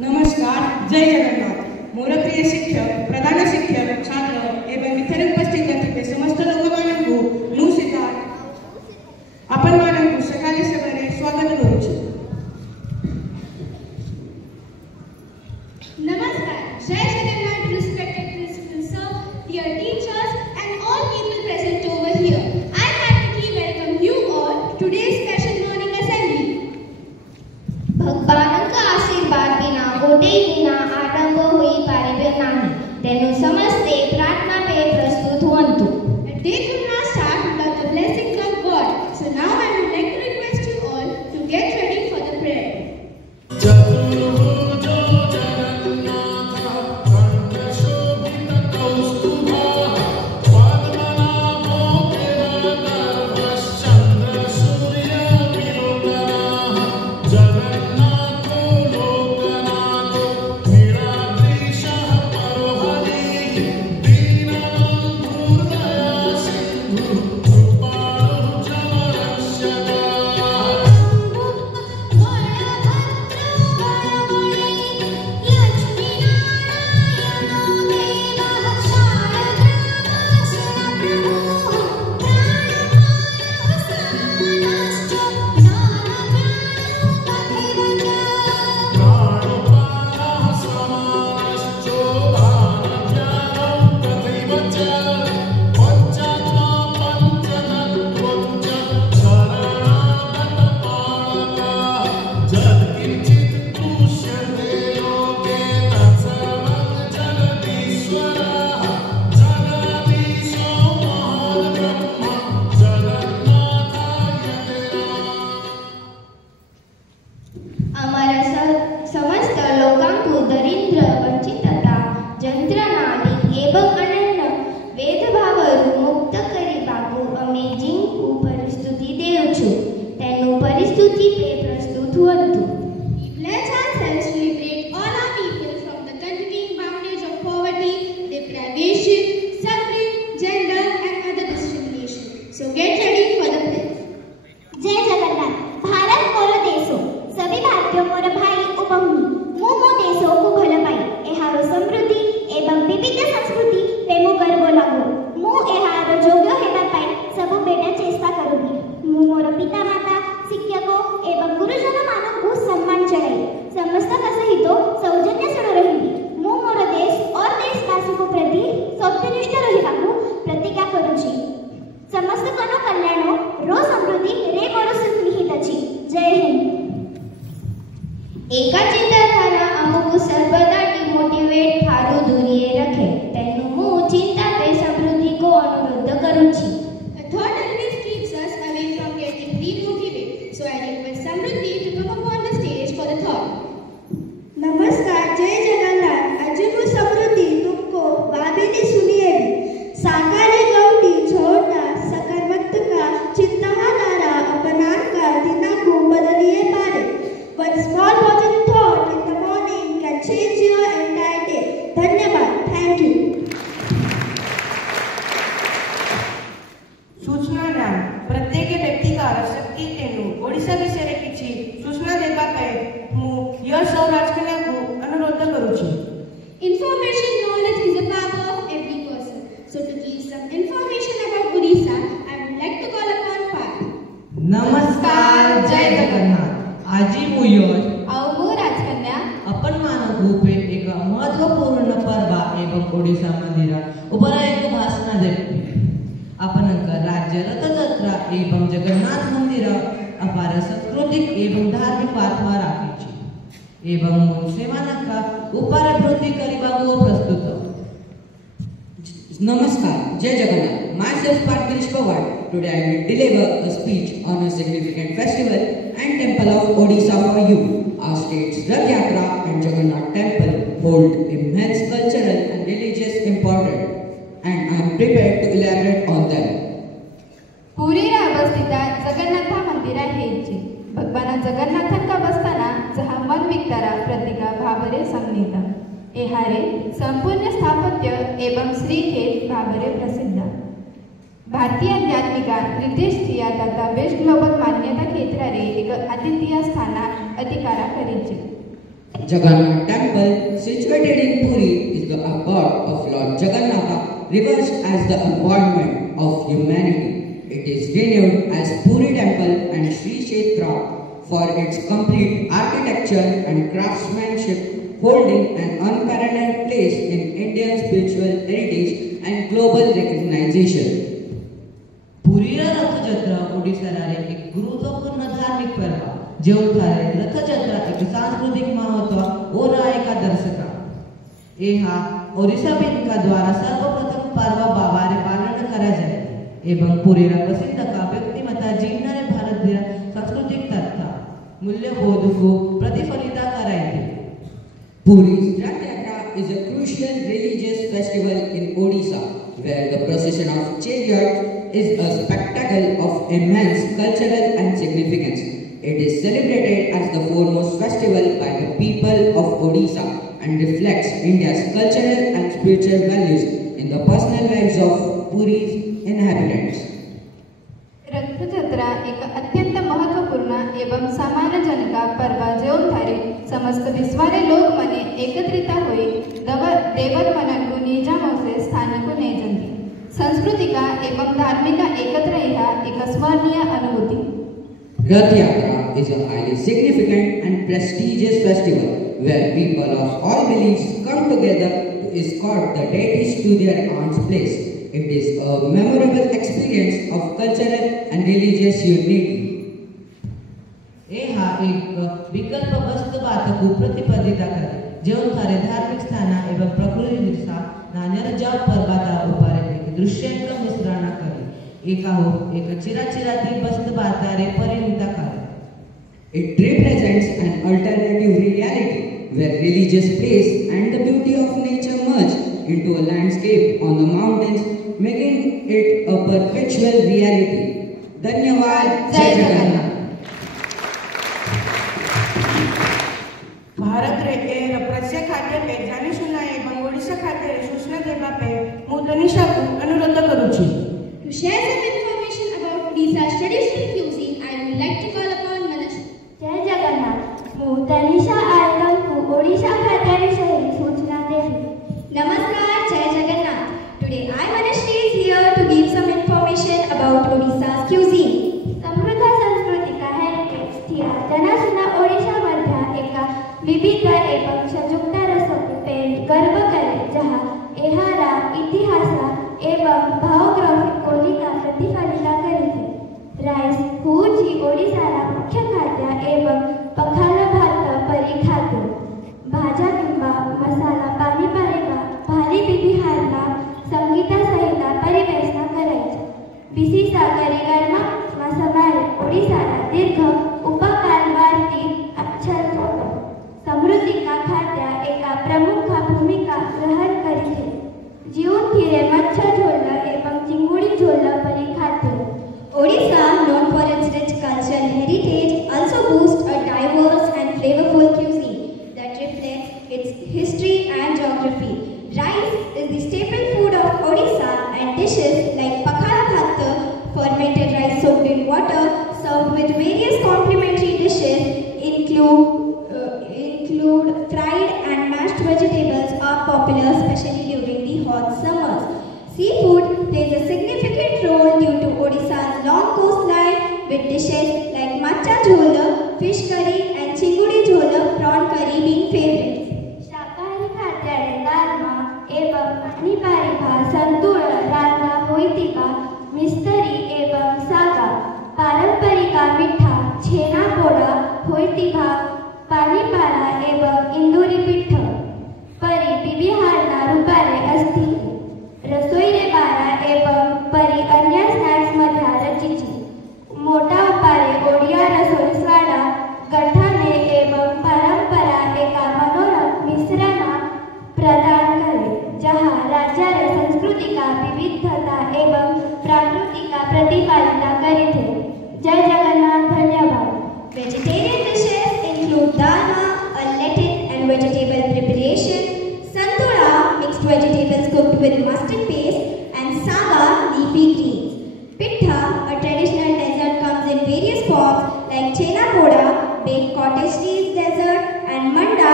नमस्कार, जय जगन्नाथ। मोर प्रिय शिक्षक, प्रधान शिक्षक, छात्र एवं इतर उपस्थित थे समस्त लोक मानू मु सिद्धार्थ आपण मानू सकाळी सगळे स्वागत करूछु। नमस्कार, जय Jagannath, respected principal sir, dear teachers and all people present over here. I heartily welcome you all to today's special morning assembly. ભગવાનક આશીર્વાદ વિના કોટે વિના આરંભ હોઈ પારિબે નહીં તેનું સમસ્તે પ્રાર્થના પે પ્રસ્તુત હુંતુ. The day could not start without the blessings of God. So now I would like to request you all to get ready for the prayer. समस्त लोकांकु दरिद्र वंचितता जंत्रणादी एवं अनन्य भेदभावरू मुक्त करीबाकू अमे जींकू परिस्थिति देव छु तेनु परिस्थिति पे प्रस्तुत हुंतु. Let's ourselves liberate all our people from the continuing bondage of poverty, deprivation, suffering, gender and other discrimination. So get ready for the prayer. जय जगन्नाथ. भारत मोर देशो सभी भारतीयों मोर भाई उपमि मो देशो को भल पाई एहारो समृद्धि एवं विविध संस्कृति पे मो गर्व लागो मो एहारो योग्य हेबा पाई सब बेटा चेष्टा करूबी मो मोर पिता माता शिक्षको एवं गुरुजन मानकु सम्मान जणाई समस्त का सहित सौजन्य सण रहिबी मो मोर देश और देशवासी को प्रति सत्यनिष्ठ रहिबाकु प्रतिज्ञा करूची समस्त कनो कल्याण रो समृद्धि रे मोर निहित अछि. जय हिंद. एका चिंताधारा अमुक सर्वदा डिमोटिवेट थारू दूरिए रखे तेनु मु चिंता पे समृद्धि को अनुरोध करूची. A thought always keeps us away from getting demotivated. So I request Samruddhi to come up on the stage for the thought. नमस्कार, जय जगन्नाथ. आज मैं समृद्धि तुमको बाबेली सुनिएगी. साकारे गौटी छोड़ना सकर वक्त का चिंताधारा अपना का दिना को बदलिए पारे. One small positive thought in the morning can change your entire day. धन्यवाद. Thank you. सूचना ज्ञान प्रत्येक व्यक्ति का शक्ति तेनु ओडिशा विषय किछि सूचना देबा पे मु यश और राजकन्या को अनुरोध करूछि. Information knowledge is the power of every person. So to give some information about Odisha, I would like to call upon Parth. नमस्कार, जय जगन्नाथ. आजी मुयोज अवमो राजकन्या अपन मानव रूपे एक महत्वपूर्ण पर्व एवं ओडिशा मंदिरा उपरा एक भाषण देते अपन राज्य रथ यात्रा एवं जगन्नाथ मंदिर अपार सांस्कृतिक एवं धार्मिक पाथवा राखी छी एवं सेवानका उपार वृद्धि करिबागो प्रस्तुत. Namaskar, Jai Jagannath. Myself Parth Girish Pawar. Today I will deliver a speech on a significant festival and temple of Odisha for you. Our state's Rath Yatra and Jagannath temple hold immense cultural and religious importance, and I am prepared to elaborate on them. पुरीला अवस्थित जगन्नाथ मंदिर आहे जे भगवान जगन्नाथांका बसताना जहा मन विकतारा प्रतिका भाबरे संगीता एहारे संपूर्ण स्थापत्य एवं श्रीखेत भाबरे प्रसिद्ध भारतीय आध्यात्मिका रितेश थिया तथा बेस्ट ग्लोबल मान्यता क्षेत्र रे एक अद्वितीय स्थान अधिकारा करिचे. Jagannath Temple, situated in Puri, is the abode of Lord Jagannatha, reversed as the embodiment of humanity. It is renowned as Puri Temple and Sri Kshetra for its complete architecture and craftsmanship, holding an unparalleled place in Indian spiritual heritage and global recognition. पुरीरा Rathyatra ओडिशार एक गुरुत्वपूर्ण धार्मिक पर्व ଯେଉଁଠାରେ ରଥଯାତ୍ରା ଏକ ସାଂସ୍କୃତିକ ମହତ୍ୱ ଓ ଏକ ଦର୍ଶକ ଏହା ଓଡ଼ିଶାବାସୀଙ୍କ ଦ୍ୱାରା ସର୍ବପ୍ରଥମ ପର୍ବ ଭାବରେ ପାଳନ କରାଯାଏ ଏବଂ ପୁରୀର ପ୍ରସିଦ୍ଧ ବ୍ୟକ୍ତିମତା ଜୀବନରେ ଭାରତୀୟ ସାଂସ୍କୃତିକ ତଥା ମୂଲ୍ୟବୋଧକୁ ପ୍ରତିଫଳିତ କରାଇଥାଏ. Puri's Rath Yatra is a crucial religious festival in Odisha where the procession of chariot is a spectacle of immense cultural and significance. It is celebrated as the foremost festival by the people of Odisha and reflects India's cultural and spiritual values in the personal lives of Puri's inhabitants. Rathyatra एक अत्यंत महत्वपूर्ण एवं सम्मानजनक पर्व ଯେଉଁଠାରେ ସମସ୍ତ ବିଶ୍ୱରେ ଲୋକମାନେ ଏକତ୍ରିତ ହୋଇ ଦେବମାନଙ୍କୁ ନିଜ ସ୍ଥାନକୁ ନେଇଛନ୍ତି. ସାଂସ୍କୃତିକ ଏବଂ ଧାର୍ମିକ ଏକତ୍ର ଏହା ଏକ ସ୍ମରଣୀୟ ଅନୁଭୂତି. Rath Yatra is a highly significant and prestigious festival where people of all beliefs come together to escort the deities to their aunt's place. It is a memorable experience of cultural and religious unity. ଏହା ଏକ ବିକଳ୍ପ ବାସ୍ତବତାକୁ ପ୍ରତିପାଦିତ କରେ ଯେଉଁଠାରେ ଧାର୍ମିକ ସ୍ଥାନ ଏବଂ ପ୍ରକୃତି ଦୃଶ୍ୟ ନାନ୍ୟର ପର୍ବତ ଉପରେ ଏକ ଦୃଶ୍ୟଙ୍କ ମିଶ୍ରଣ କରେ ଏକାକୁ ଏକ ଚିରାଚିରାତି ବାସ୍ତବତାରେ ପରିଣତ କରେ. It represents an alternative reality where religious place and the beauty of nature merge into a landscape on the mountains, making it a perpetual reality. Dhanyawad. Jai Jagannath. Bharat रे प्रस्य खाद्य पे जाने सुना एवं ओडिशा खाद्य सूचना देवा पे मु तनिषा को अनुरोध करूची. To share some information about Odisha's traditional cuisine, I would like to call upon Manasvi. जय जगन्नाथ. मु तनिषा आर्कन को ओडिशा खाद्य विषय सूचना देवी. Namaskar, Jai Jagannath. Today I, Manasvi, is here to give some information about Odisha's cuisine. समृद्ध सांस्कृतिक heritage थिया जनासुना ओडिशा मध्य एक विविध एवं संयुक्त रसोई पे गर्व करे जहाँ एहारा इतिहास एवं भावग्राफिक कोलिका प्रतिफलित करिते. राइस हुजी ओडिशारा मुख्य खाद्य एवं पखाल भात परी खाद्य भाजा किंवा मसाला पाणी पारेवा भारी बिबिहारना संगीता सहित परिवेशना करायचे. विशेष कारीगरमा समारे ओडिशारा दीर्घ उपकालवार्ती अक्षर समृद्धि का खाद्य एक प्रमुख भूमिका ग्रहण करिते. जीवन धीरे मच्छर झोल एवं चिंगुड़ी झोल परी खाद्य. Odisha, known for its rich cultural heritage, also boasts a diverse and flavorful cuisine that reflects its history and geography. Rice is the staple food of Odisha, and dishes like pakhala bhat, fermented rice soaked in water, served with various complementary dishes, include fried and mashed vegetables, are popular, especially during the hot summers. Seafood plays a significant role due to Odisha's long coastline, with dishes like matcha jhola, fish curry, and chingudi jhola, prawn curry being favorites. शाकाहारी खाद्य दालमा एवं पानी भात संतुल रांधा होइतिका मिस्तरी एवं saga पारंपरिक मिठा छेना पोड़ा होइतिका पानी पारा एवं इंदुरी पिठ परी बिबिहारना रूपारे अस्ति. रसोई रे बारा एवं परी अन्य स्नैक्स मध्य रचिची मोटा उपारे ओडिया रसोई स्वाड़ा गठाने एवं परंपरा एका मनोरम मिश्रण प्रदान करे जहाँ राज्य संस्कृति का विविधता एवं प्रकृति का प्रतिपादित करिते. जय जगन्नाथ. धन्यवाद. Vegetarian dishes include dana, a Latin and vegetable preparation, santula, mixed vegetables cooked with mustard paste, and saga, leafy greens. Pitta, a traditional dessert, comes in various forms like chena poda, baked cottage cheese dessert, and manda,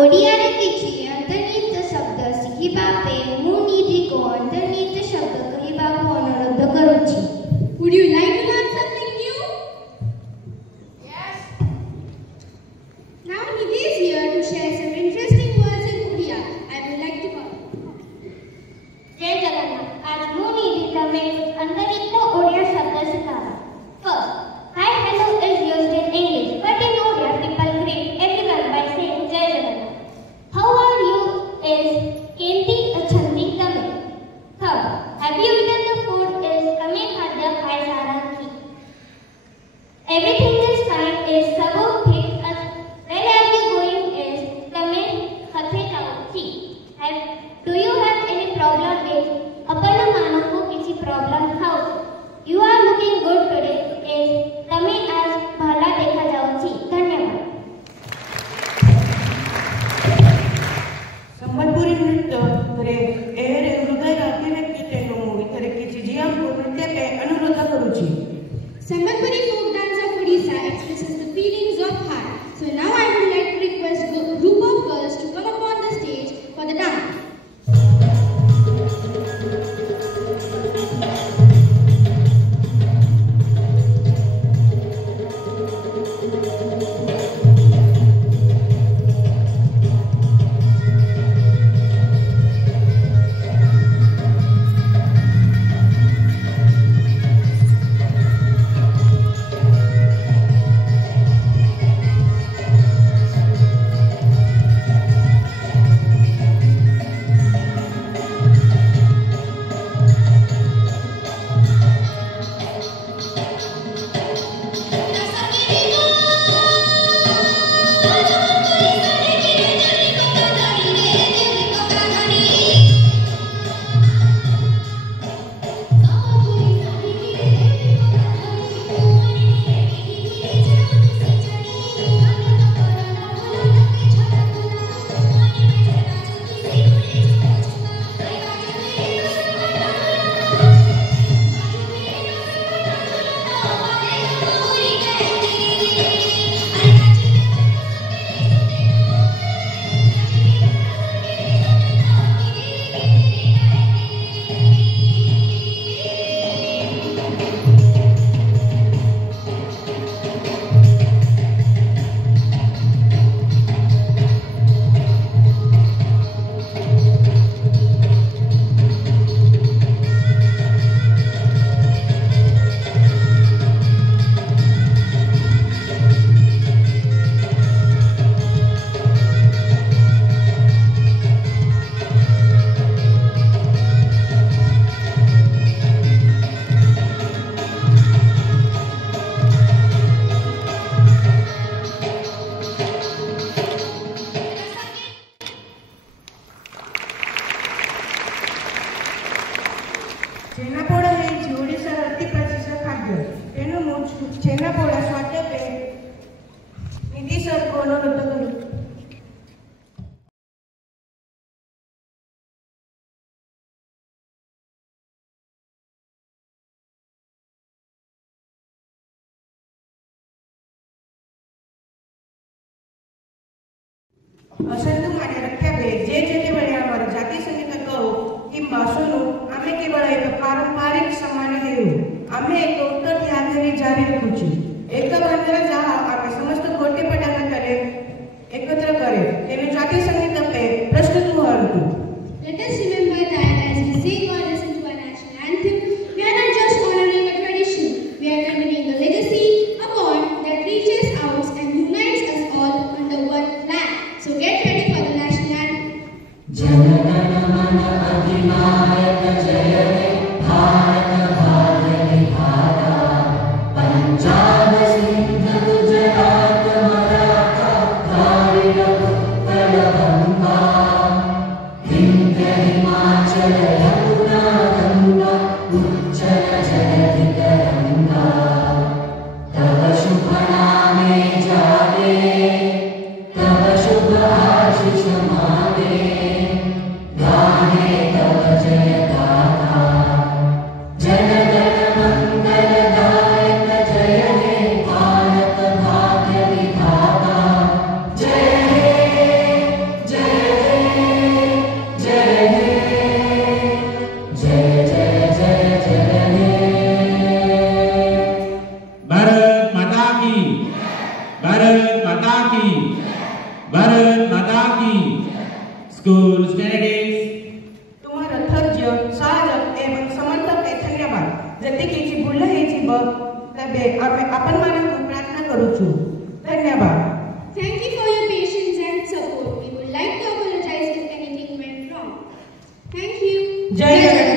ओडियारे किछि अंतर्निहित शब्द शिखिबा पे मु निधिको अंतर्निहित शब्द कहिबाको अनुरोध करूछि। Would you like to learn something new? Yes. Now Nidhi is here to share some interesting words in Odia. I would like to call. जय जगन्नाथ। आज मु निधि तमे अंतर्निहित ओडिया शब्द शिखावा। First, hi hello is used in English, but in Odia people greet everyone by saying Jai Jagannath. How are you is Kenti Achanti Tame. Third, have you eaten the food is Kame Khadya Khai Saranki. Everything is fine is Sabo Thik. Where are you going is Tame Khathe Tauchi. Do you have any problem is Apana Manako Kisi problem house. You are looking good today is Tame as Bhala Dekha Jauchi. धन्यवाद। संबलपुरी नृत्य करे array हृदय राखी व्यक्ति तेनो movie करे किछि जिया को नृत्य पे अनुरोध करूछि। Sambhalpuri folk dance of Odisha expresses the feelings of heart. So now I would like to request a group of girls to come upon the stage for the dance. Chhenapoda ହେଉଛି ଓଡ଼ିଶାର ଅତି ପ୍ରସିଦ୍ଧ ଖାଦ୍ୟ। ତେଣୁ ମୁଁ ଛେନାପୋଡ଼ା ସ୍ୱାଦ ପାଇଁ ନିଧି ସରକୁ ଅନୁରୋଧ କରୁଛି। असंतु माने रखे जे जेतेबेले आमर जातीय संगीत करू किंबा सुनु आमे केवल एक पारंपरिक सम्मान हेउ आमे एक उत्तर ध्यान जारी रखुची। एक बांधरा जहा आमे समस्त गोटे पटांग करे एकत्र करे तेने जातीय संगीत पे प्रस्तुत हुआंतु। Let us remember that as we sing or listen to our national anthem, we are not just honoring a tradition, we are remembering a legacy, a bond that reaches out and unites us all under one flag. So get ready for the national anthem. Jana Gana मन अधिनायक जय हे भारत भाग्य विधाता पंजाब सिंध गुजरात भारत माता की, भारत माता की। School candidates तुम्हारा थर्ज साजक एवं समर्थक है धन्यवाद जते की बुल्ला हेची ब तबे अपन मानक प्रार्थना करू छु धन्यवाद। Thank you for your patience and support. We would like to apologize if anything went wrong. Thank you. जय जगन्नाथ।